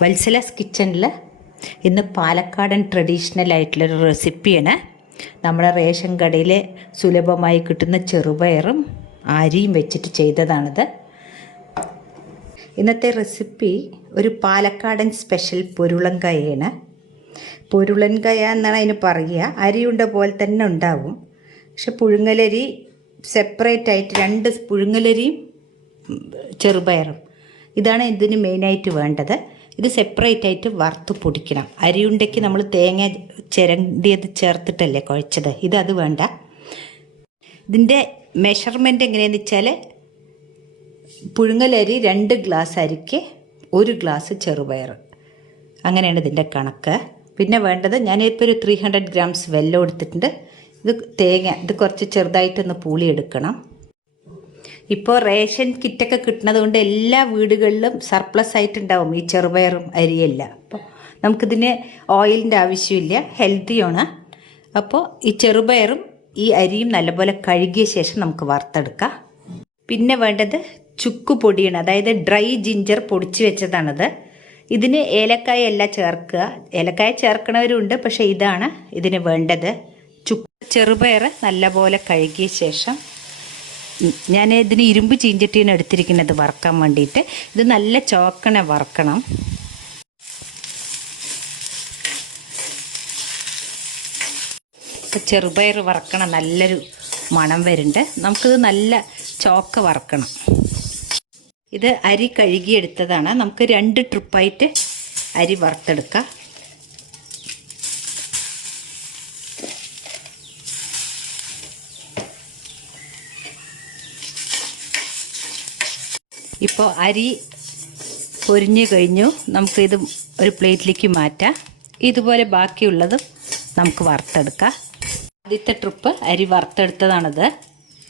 വത്സലാസ് കിച്ചണിൽ ഇന്ന് പാലക്കാടൻ ട്രഡീഷണൽ ആയിട്ടുള്ളൊരു റെസിപ്പിയാണ്. നമ്മുടെ റേഷൻ കടയിൽ സുലഭമായി കിട്ടുന്ന ചെറുപയറും അരിയും വെച്ചിട്ട് ചെയ്തതാണിത്. ഇന്നത്തെ റെസിപ്പി ഒരു പാലക്കാടൻ സ്പെഷ്യൽ പൊരുളൻകായാണ്. പൊരുളൻകായ എന്നാണ് അതിന് പറയുക. അരിയുണ്ട പോലെ തന്നെ ഉണ്ടാവും. പക്ഷെ പുഴുങ്ങലരി സെപ്പറേറ്റ് ആയിട്ട്, രണ്ട് പുഴുങ്ങലരിയും ചെറുപയറും ഇതാണ് ഇതിന് മെയിനായിട്ട് വേണ്ടത്. ഇത് സെപ്പറേറ്റ് ആയിട്ട് വറുത്ത് പൊടിക്കണം. അരിയുണ്ടയ്ക്ക് നമ്മൾ തേങ്ങ ചിരണ്ടിയത് ചേർത്തിട്ടല്ലേ കുഴച്ചത്, അത് വേണ്ട. ഇതിൻ്റെ മെഷർമെൻറ്റ് എങ്ങനെയാണെന്ന് വെച്ചാൽ, പുഴുങ്ങലരി 2 ഗ്ലാസ് അരിക്ക് 1 ഗ്ലാസ് ചെറുപയർ, അങ്ങനെയാണ് ഇതിൻ്റെ കണക്ക്. പിന്നെ വേണ്ടത്, ഞാനിപ്പോൾ ഒരു 300 ഗ്രാംസ് വെല്ലം എടുത്തിട്ടുണ്ട്. തേങ്ങ കുറച്ച് ചെറുതായിട്ടൊന്ന് പൂളിയെടുക്കണം. ഇപ്പോൾ റേഷൻ കിറ്റൊക്കെ കിട്ടുന്നത് കൊണ്ട് എല്ലാ വീടുകളിലും സർപ്ലസ് ആയിട്ടുണ്ടാവും ഈ ചെറുപയറും അരിയെല്ലാം. അപ്പോൾ നമുക്കിതിന് ഓയിലിൻ്റെ ആവശ്യമില്ല, ഹെൽത്തിയാണ്. അപ്പോൾ ഈ ചെറുപയറും ഈ അരിയും നല്ലപോലെ കഴുകിയ ശേഷം നമുക്ക് വറുത്തെടുക്കാം. പിന്നെ വേണ്ടത് ചുക്ക് പൊടിയാണ്, അതായത് ഡ്രൈ ജിഞ്ചർ പൊടിച്ച് വെച്ചതാണത്. ഇതിന് ഏലക്കായ അല്ല ചേർക്കുക, ഏലക്കായ ചേർക്കണവരുണ്ട്, പക്ഷേ ഇതാണ് ഇതിന് വേണ്ടത്. ചെറുപയർ നല്ലപോലെ കഴുകിയ ശേഷം ഞാൻ ഇതിന് ഇരുമ്പ് ചീഞ്ചട്ടിയാണ് എടുത്തിരിക്കുന്നത് വറക്കാൻ വേണ്ടിയിട്ട്. ഇത് നല്ല ചോക്കണ വറക്കണം. ഇപ്പോൾ ചെറുപയർ വറക്കണം, നല്ലൊരു മണം വരുന്നുണ്ട്. നമുക്കിത് നല്ല ചോക്ക വറക്കണം. ഇത് അരി കഴുകിയെടുത്തതാണ്. നമുക്ക് 2 ട്രിപ്പായിട്ട് അരി വറുത്തെടുക്കാം. ഇപ്പോൾ അരി പൊരിഞ്ഞ് കഴിഞ്ഞു. നമുക്കിത് ഒരു പ്ലേറ്റിലേക്ക് മാറ്റാം. ഇതുപോലെ ബാക്കിയുള്ളത് നമുക്ക് വറുത്തെടുക്കാം. ആദ്യത്തെ ട്രിപ്പ് അരി വറുത്തെടുത്തതാണിത്.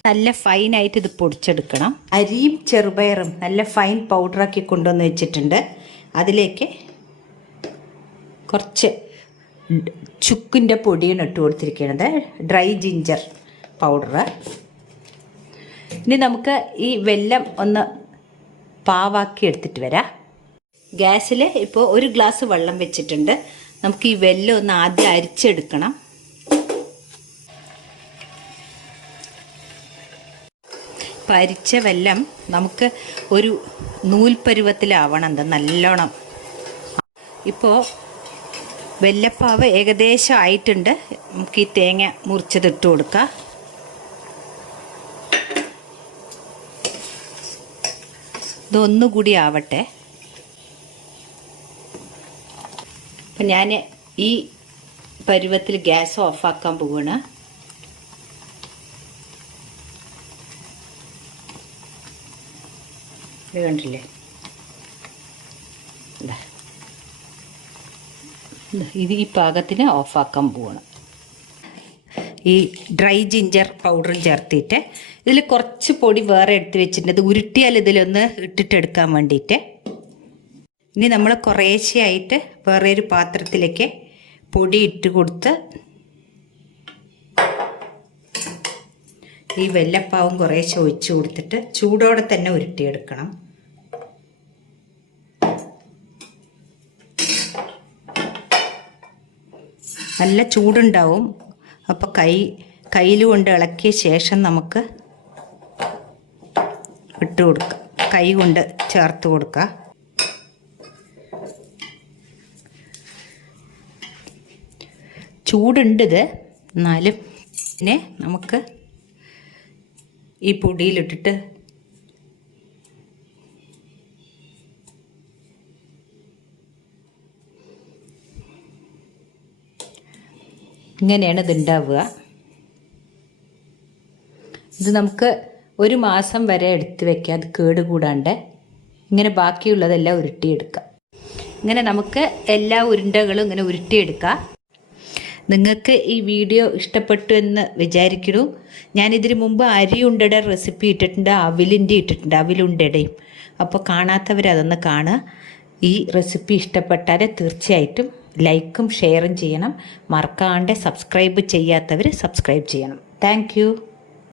നല്ല ഫൈനായിട്ട് ഇത് പൊടിച്ചെടുക്കണം. അരിയും ചെറുപയറും നല്ല ഫൈൻ പൗഡറാക്കി കൊണ്ടുവന്ന് വെച്ചിട്ടുണ്ട്. അതിലേക്ക് കുറച്ച് ചുക്കിൻ്റെ പൊടിയാണ് ഇട്ട് കൊടുത്തിരിക്കുന്നത്, ഡ്രൈ ജിഞ്ചർ പൗഡർ. ഇനി നമുക്ക് ഈ വെല്ലം ഒന്ന് പാവാക്കി എടുത്തിട്ട് വരാം. ഗ്യാസിൽ ഇപ്പോൾ 1 ഗ്ലാസ് വെള്ളം വെച്ചിട്ടുണ്ട്. നമുക്ക് ഈ വെല്ലം ഒന്ന് ആദ്യം അരിച്ചെടുക്കണം. ഇപ്പം അരിച്ച വെല്ലം നമുക്ക് ഒരു നൂൽപ്പരുവത്തിലാവണം, നല്ലോണം. ഇപ്പോൾ വെല്ലപ്പാവ് ഏകദേശം ആയിട്ടുണ്ട്. നമുക്ക് ഈ തേങ്ങ മുറിച്ചതിട്ട് കൊടുക്കാം. ഇതൊന്നുകൂടി ആവട്ടെ. അപ്പം ഞാൻ ഈ പരുവത്തിൽ ഗ്യാസ് ഓഫാക്കാൻ പോവുകയാണ്. ഇത് കണ്ടില്ലേ, ഇത് ഈ പാകത്തിന് ഓഫാക്കാൻ പോവുകയാണ്. ഈ ഡ്രൈ ജിഞ്ചർ പൗഡറും ചേർത്തിട്ട് ഇതിൽ കുറച്ച് പൊടി വേറെ എടുത്ത് വെച്ചിട്ടുണ്ട്. ഇത് ഉരുട്ടിയാൽ ഇതിലൊന്ന് ഇട്ടിട്ടെടുക്കാൻ വേണ്ടിയിട്ട്. ഇനി നമ്മൾ കുറേശ്ശെയായിട്ട് വേറെ ഒരു പാത്രത്തിലേക്ക് പൊടി ഇട്ട് കൊടുത്ത് ഈ വെല്ലപ്പാവും കുറേശ്ശെ ഒഴിച്ച് കൊടുത്തിട്ട് ചൂടോടെ തന്നെ ഉരുട്ടിയെടുക്കണം. നല്ല ചൂടുണ്ടാവും. അപ്പോൾ കയ്യിൽ കൊണ്ട് ഇളക്കിയ ശേഷം നമുക്ക് ഇട്ട് കൊടുക്കുക, കൈ കൊണ്ട് ചേർത്ത് കൊടുക്കുക. ചൂടുണ്ട് ഇത്, എന്നാലും പിന്നെ നമുക്ക് ഈ പൊടിയിലിട്ടിട്ട് ഇങ്ങനെയാണ് ഇതുണ്ടാവുക. ഇത് നമുക്ക് 1 മാസം വരെ എടുത്ത് വെക്കാം, അത് കേടുകൂടാണ്ട്. ഇങ്ങനെ ബാക്കിയുള്ളതെല്ലാം ഉരുട്ടിയെടുക്കാം. ഇങ്ങനെ നമുക്ക് എല്ലാ ഉരുണ്ടകളും ഇങ്ങനെ ഉരുട്ടിയെടുക്കാം. നിങ്ങൾക്ക് ഈ വീഡിയോ ഇഷ്ടപ്പെട്ടു എന്ന് വിചാരിക്കുന്നു. ഞാനിതിന് മുമ്പ് അരിയുണ്ടയുടെ റെസിപ്പി ഇട്ടിട്ടുണ്ട്, അവിലിൻ്റെ ഇട്ടിട്ടുണ്ട്, അവിലുണ്ടയുടെയും. അപ്പോൾ കാണാത്തവരതൊന്ന് കാണുക. ഈ റെസിപ്പി ഇഷ്ടപ്പെട്ടാൽ തീർച്ചയായിട്ടും ലൈക്കും ഷെയറും ചെയ്യണം. മറക്കാണ്ട് സബ്സ്ക്രൈബ് ചെയ്യാത്തവർ സബ്സ്ക്രൈബ് ചെയ്യണം. Thank you.